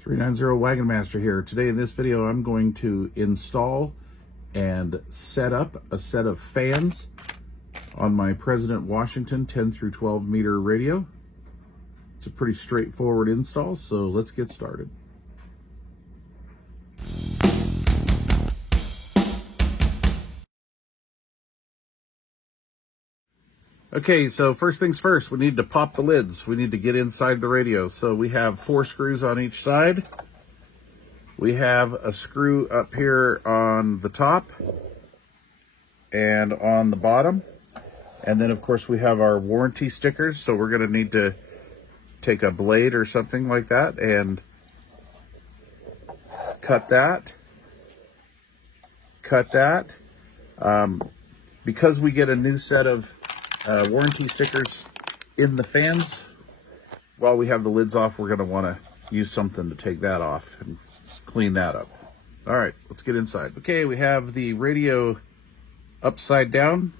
390 Wagon Master here. Today in this video I'm going to install and set up a set of fans on my President Washington 10 through 12 meter radio. It's a pretty straightforward install, so let's get started. Okay, so first things first, we need to pop the lids. We need to get inside the radio. So we have 4 screws on each side. We have a screw up here on the top and on the bottom. And then of course we have our warranty stickers. So we're gonna need to take a blade or something like that and cut that. Because we get a new set of warranty stickers in the fans, while we have the lids off, we're going to want to use something to take that off and clean that up. All right, let's get inside. Okay, we have the radio upside down,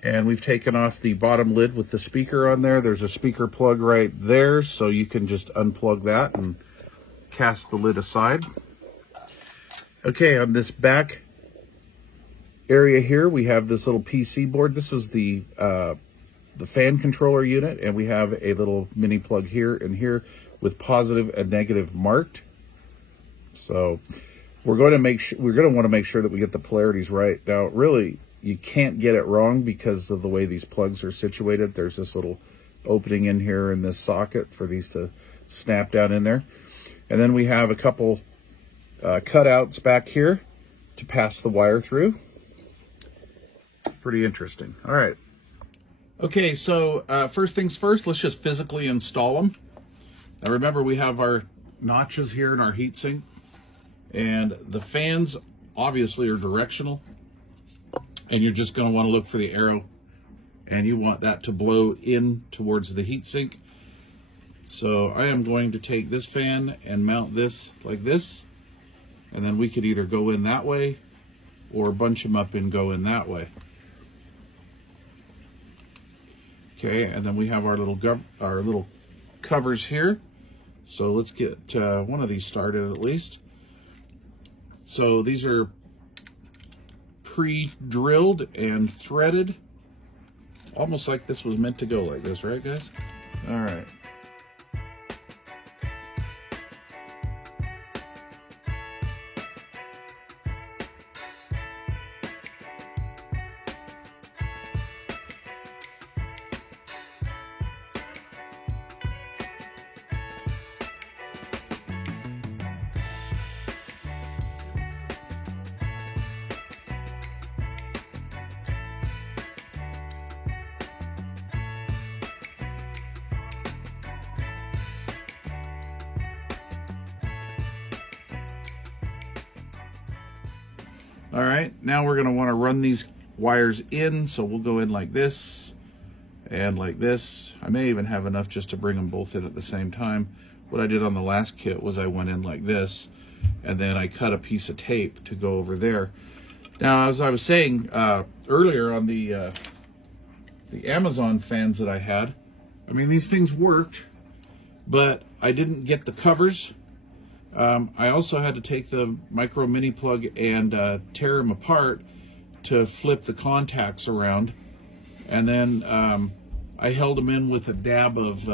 and we've taken off the bottom lid with the speaker on there. There's a speaker plug right there, so you can just unplug that and cast the lid aside. Okay, on this back area here, we have this little PC board. This is the fan controller unit, and we have a little mini plug here and here with positive and negative marked. So we're going to want to make sure that we get the polarities right. Now, really, you can't get it wrong because of the way these plugs are situated. There's this little opening in here in this socket for these to snap down in there, and then we have a couple cutouts back here to pass the wire through. Pretty interesting. All right. Okay, so first things first, let's just physically install them. Now remember, we have our notches here in our heatsink, and the fans obviously are directional, and you're just going to want to look for the arrow, and you want that to blow in towards the heatsink. So I am going to take this fan and mount this like this, and then we could either go in that way or bunch them up and go in that way. Okay, and then we have our little covers here. So let's get one of these started at least. So these are pre-drilled and threaded, almost like this was meant to go like this, right, guys? All right. All right, now we're going to want to run these wires in, so we'll go in like this and like this. I may even have enough just to bring them both in at the same time. What I did on the last kit was I went in like this, and then I cut a piece of tape to go over there. Now, as I was saying earlier on the Amazon fans that I had, I mean, these things worked, but I didn't get the covers. I also had to take the micro mini plug and tear them apart to flip the contacts around. And then I held them in with a dab of,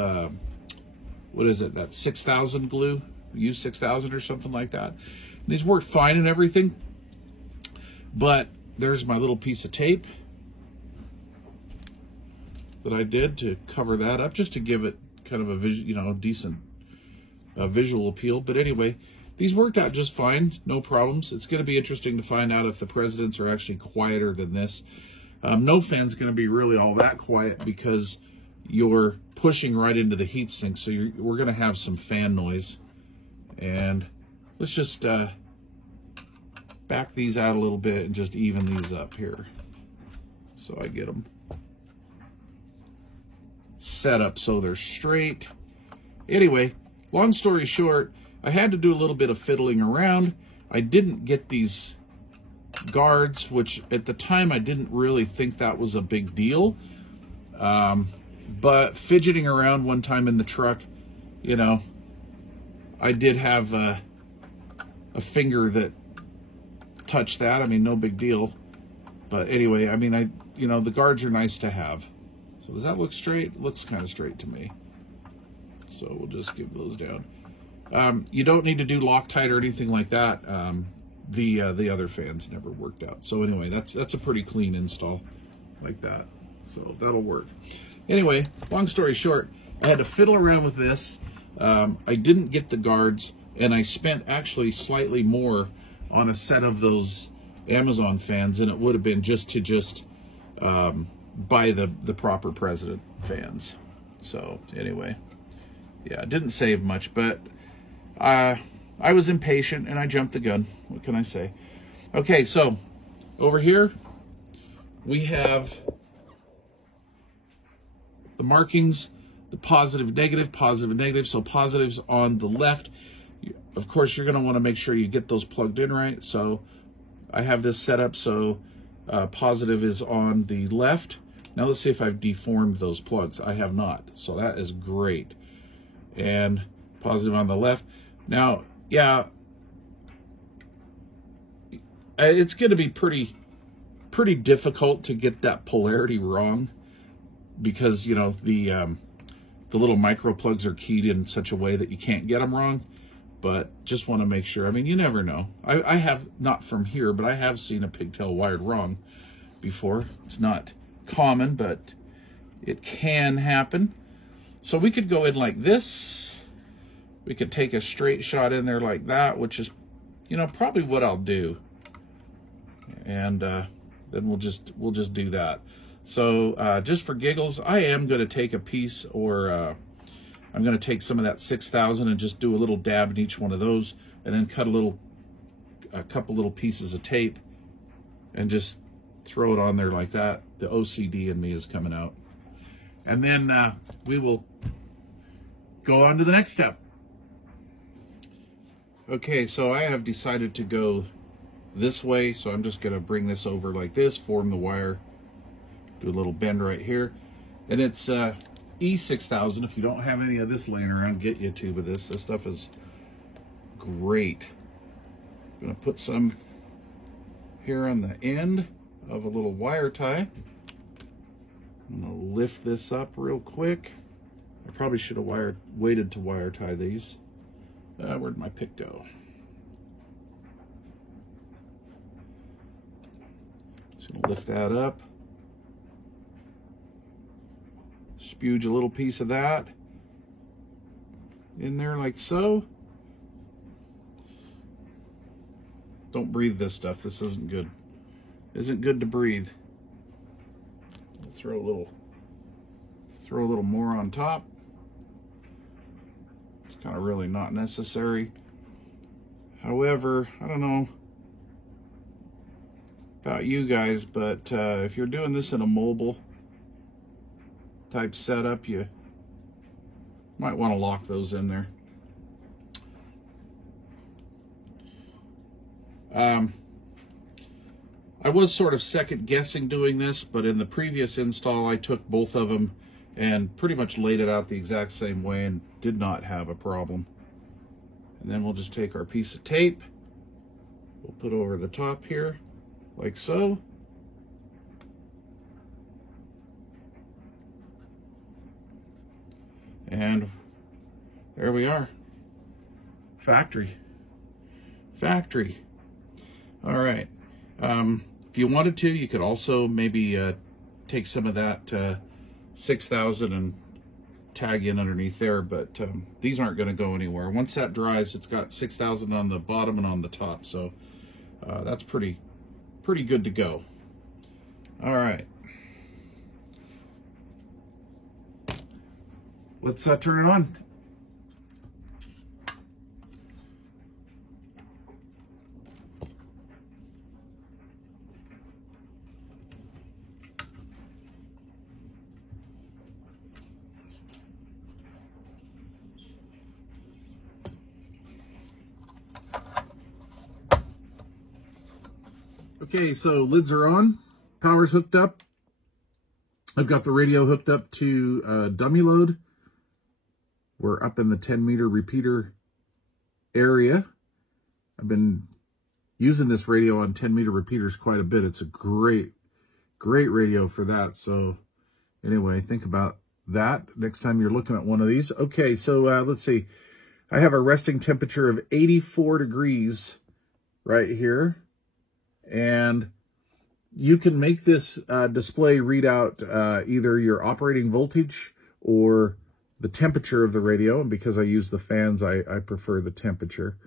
what is it, that 6000 glue, U6000 or something like that. And these worked fine and everything. But there's my little piece of tape that I did to cover that up, just to give it kind of a decent visual appeal. But anyway, these worked out just fine, no problems. It's going to be interesting to find out if the Presidents are actually quieter than this. No fan's going to be really all that quiet because you're pushing right into the heatsink, so we're going to have some fan noise. And let's just back these out a little bit and just even these up here so I get them set up so they're straight. Anyway, long story short, I had to do a little bit of fiddling around. I didn't get these guards, which at the time I didn't really think that was a big deal. But fidgeting around one time in the truck, you know, I did have a finger that touched that. I mean, no big deal. But anyway, I mean, you know, the guards are nice to have. So does that look straight? It looks kind of straight to me. So we'll just give those down. You don't need to do Loctite or anything like that. The other fans never worked out. So anyway, that's a pretty clean install like that. So that'll work. Anyway, long story short, I had to fiddle around with this. I didn't get the guards, and I spent actually slightly more on a set of those Amazon fans than it would have been just to buy the proper President fans. So anyway, yeah, it didn't save much, but I was impatient and I jumped the gun. What can I say? Okay, so over here we have the markings, the positive, negative. So positives on the left. Of course, you're going to want to make sure you get those plugged in right. So I have this set up so positive is on the left. Now let's see if I've deformed those plugs. I have not. So that is great. And positive on the left. Now, yeah, it's going to be pretty difficult to get that polarity wrong because, you know, the little micro plugs are keyed in such a way that you can't get them wrong. But just want to make sure. I mean, you never know. I have, not from here, but I have seen a pigtail wired wrong before. It's not common, but it can happen. So we could go in like this. We could take a straight shot in there like that, which is, you know, probably what I'll do. And then we'll just do that. So just for giggles, I am going to take a piece, or I'm going to take some of that 6000 and just do a little dab in each one of those, and then cut a couple little pieces of tape and just throw it on there like that. The OCD in me is coming out. And then we will go on to the next step. Okay, so I have decided to go this way, so I'm just going to bring this over like this, form the wire, do a little bend right here. And it's E6000. If you don't have any of this laying around, get you a tube of this. This stuff is great. I'm going to put some here on the end of a little wire tie. I'm going to lift this up real quick. I probably should have waited to wire tie these. Where'd my pick go? Just going to lift that up. Spuge a little piece of that in there like so. Don't breathe this stuff. This isn't good. Isn't good to breathe. I'll throw a little more on top. It's kind of really not necessary. However, I don't know about you guys, but if you're doing this in a mobile type setup, you might want to lock those in there. I was sort of second guessing doing this, but in the previous install I took both of them and pretty much laid it out the exact same way and did not have a problem. And then we'll just take our piece of tape, we'll put over the top here like so. And there we are. Factory. All right. If you wanted to, you could also maybe take some of that 6000 and tag in underneath there, but these aren't going to go anywhere. Once that dries, it's got 6000 on the bottom and on the top, so that's pretty good to go. All right. Let's turn it on. Okay, so lids are on, power's hooked up. I've got the radio hooked up to dummy load. We're up in the 10-meter repeater area. I've been using this radio on 10-meter repeaters quite a bit. It's a great radio for that. So anyway, think about that next time you're looking at one of these. Okay, so let's see. I have a resting temperature of 84 degrees right here. And you can make this display read out either your operating voltage or the temperature of the radio. And because I use the fans, I prefer the temperature.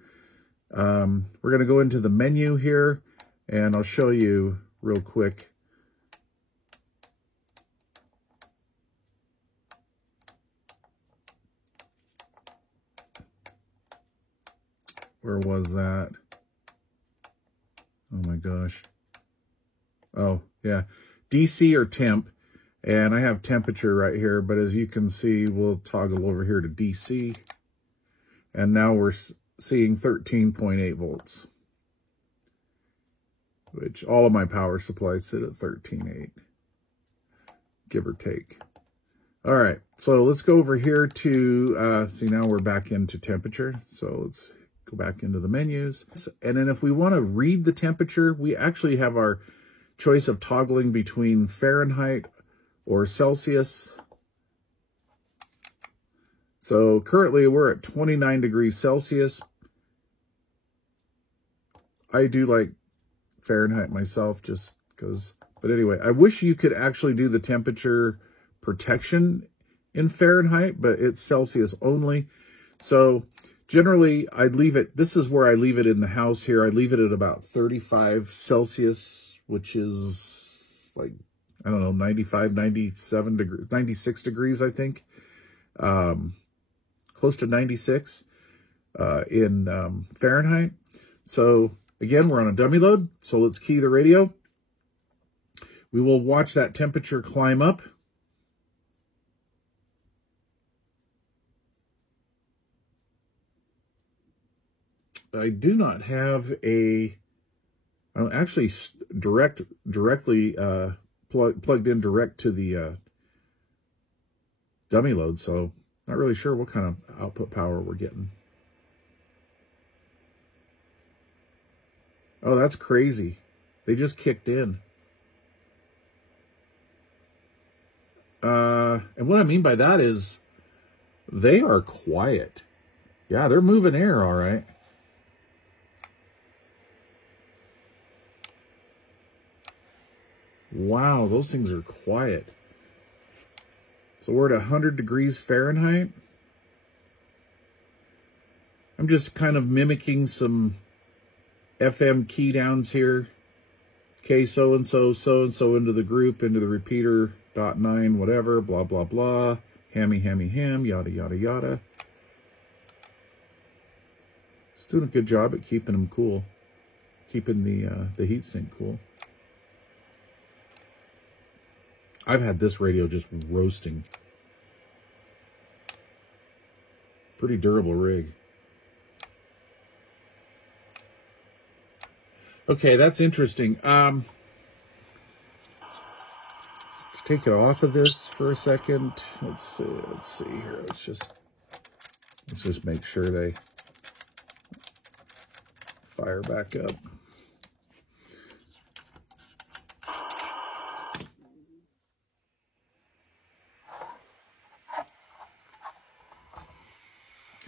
We're going to go into the menu here, and I'll show you real quick. Where was that? Oh my gosh. Oh, yeah. DC or temp. And I have temperature right here, but as you can see, we'll toggle over here to DC. And now we're seeing 13.8 volts, which all of my power supplies sit at 13.8, give or take. All right, so let's go over here to, see, now we're back into temperature. So let's go back into the menus. And then if we want to read the temperature, we actually have our choice of toggling between Fahrenheit or Celsius. So currently we're at 29 degrees Celsius. I do like Fahrenheit myself just because, but anyway, I wish you could actually do the temperature protection in Fahrenheit, but it's Celsius only. So generally I'd leave it, this is where I leave it in the house here. I leave it at about 35 Celsius, which is like, I don't know, 95, 97 degrees, 96 degrees, I think. Close to 96 in Fahrenheit. So again, we're on a dummy load. So let's key the radio. We will watch that temperature climb up. I do not have a, I'm actually directly plugged in direct to the dummy load, so not really sure what kind of output power we're getting. Oh, that's crazy. They just kicked in. And what I mean by that is they are quiet. Yeah, they're moving air, all right. Wow, those things are quiet. So we're at 100 degrees Fahrenheit. I'm just kind of mimicking some FM key downs here. Okay, so-and-so, so-and-so into the group, into the repeater, .9, whatever, blah, blah, blah. Hammy, hammy, ham, yada, yada, yada. It's doing a good job at keeping them cool. Keeping the heatsink cool. I've had this radio just roasting. Pretty durable rig. Okay, that's interesting. Let's take it off of this for a second. Let's see here. Let's just make sure they fire back up.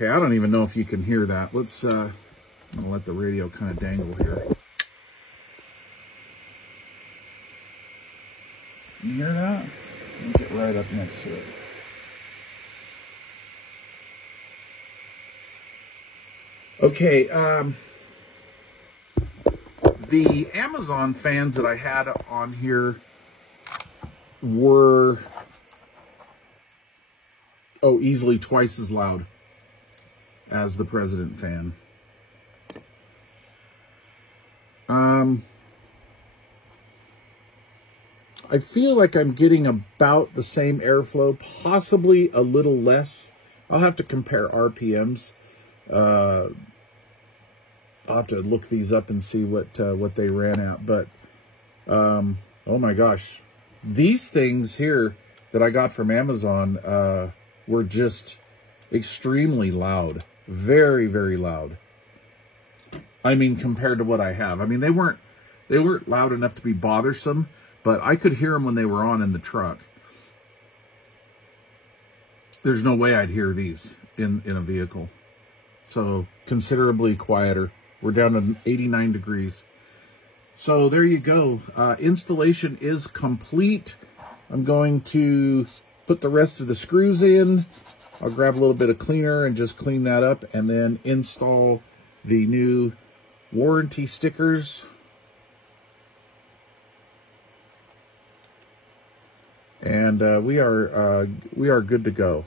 Okay, I don't even know if you can hear that. Let's, I'm gonna let the radio kind of dangle here. You hear that? Let me get right up next to it. Okay, the Amazon fans that I had on here were, easily twice as loud as the President fan. I feel like I'm getting about the same airflow, possibly a little less. I'll have to compare RPMs. I'll have to look these up and see what they ran at. But oh my gosh, these things here that I got from Amazon were just extremely loud, very, very loud. I mean, compared to what I have. I mean, they weren't loud enough to be bothersome, but I could hear them when they were on in the truck. There's no way I'd hear these in a vehicle. So considerably quieter. We're down to 89 degrees. So there you go. Installation is complete. I'm going to put the rest of the screws in. I'll grab a little bit of cleaner and just clean that up, and then install the new warranty stickers. And we are good to go.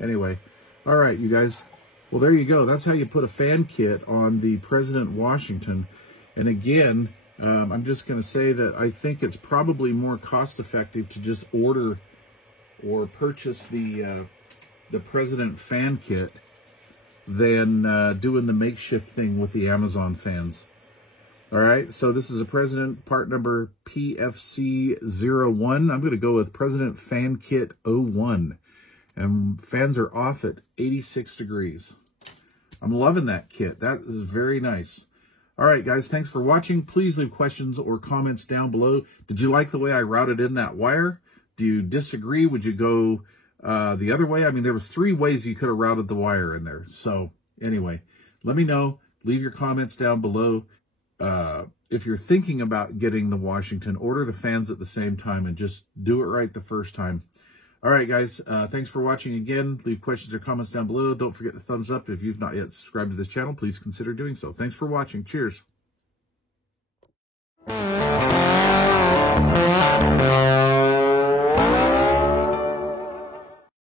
Anyway, all right, you guys. Well, there you go. That's how you put a fan kit on the President Washington. And again, I'm just going to say that I think it's probably more cost-effective to just order or purchase the President fan kit than doing the makeshift thing with the Amazon fans. All right, so this is a President part number PFC01. I'm going to go with President Fan Kit 01. And fans are off at 86 degrees. I'm loving that kit. That is very nice. All right, guys, thanks for watching. Please leave questions or comments down below. Did you like the way I routed in that wire? Do you disagree? Would you go the other way? I mean, there was 3 ways you could have routed the wire in there. So anyway, let me know. Leave your comments down below. If you're thinking about getting the Washington, order the fans at the same time and just do it right the first time. All right, guys, thanks for watching again. Leave questions or comments down below. Don't forget the thumbs up. If you've not yet subscribed to this channel, please consider doing so. Thanks for watching. Cheers.